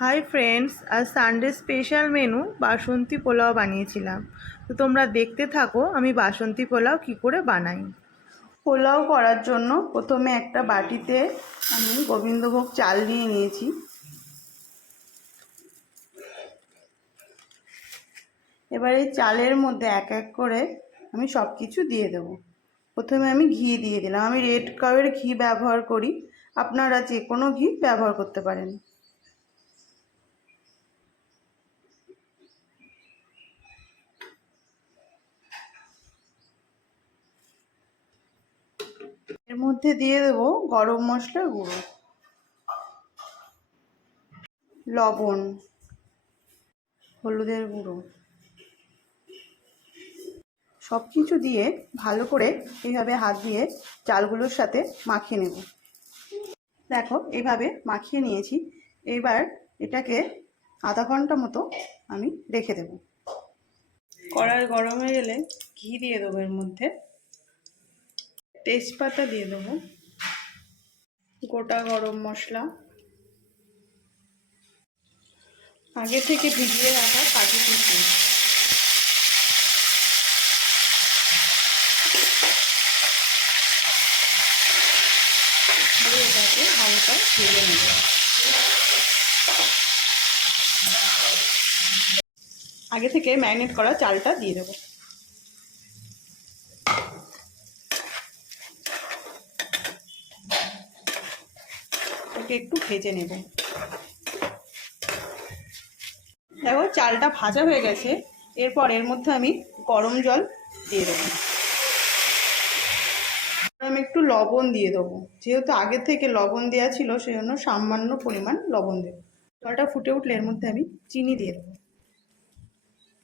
Hi friends, আজ Sunday special menu বাসন্তী পোলাও বানিয়েছিলাম। তো তোমরা দেখতে থাকো আমি বাসন্তী পোলাও কি করে বানাই। পোলাও করার জন্য প্রথমে একটা বাটিতে আমি গোবিন্দভোগ চাল নিয়ে নিয়েছি। এবার এই চালের মধ্যে এক এক করে আমি সব কিছু দিয়ে দেবো। প্রথমে আমি ঘি দিয়ে দিলাম। আমি রেড কাউয়ের ঘি ব্যবহার করি, আপনারা যে কোনো ঘি ব্যবহার করতে পারেন। এর মধ্যে দিয়ে দেবো গরম মশলার গুঁড়ো, লবণ, হলুদের গুঁড়ো, সব কিছু দিয়ে ভালো করে এইভাবে হাত দিয়ে চালগুলোর সাথে মাখিয়ে নেব। দেখো এইভাবে মাখিয়ে নিয়েছি। এবার এটাকে আধা ঘন্টা মতো আমি রেখে দেব। কড়াই গরম হয়ে গেলে ঘি দিয়ে দেবো, এর মধ্যে তেজপাতা দিয়ে দেবো, গোটা গরম মশলা, আগে থেকে ভিজিয়ে রাখা কাজু কিশমিশ, এটাকে হালকা ভেজে নেব। আগে থেকে ম্যারিনেট করা চালটা দিয়ে দেবো। ওকে একটু ভেজে নেব। দেখো চালটা ভাজা হয়ে গেছে। এরপর এর মধ্যে আমি গরম জল দিয়ে দেবো। আমি একটু লবণ দিয়ে দেবো, যেহেতু আগে থেকে লবণ দেওয়া ছিল সেই জন্য সামান্য পরিমাণ লবণ দেবো। জলটা ফুটে উঠলে এর মধ্যে আমি চিনি দিয়ে দেবো।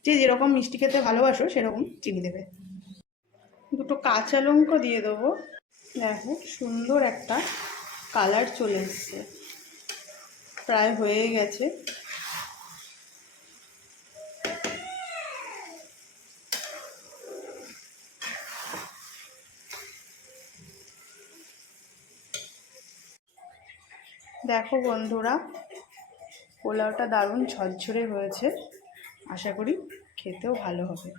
যে যেরকম মিষ্টি খেতে ভালোবাসো সেরকম চিনি দেবে। দুটো কাঁচা লঙ্কা দিয়ে দেবো। দেখো সুন্দর একটা কালার চলে এসছে, প্রায় হয়ে গেছে। দেখো বন্ধুরা, পোলাওটা দারুণ ঝরঝরে হয়েছে। আশা করি খেতেও ভালো হবে।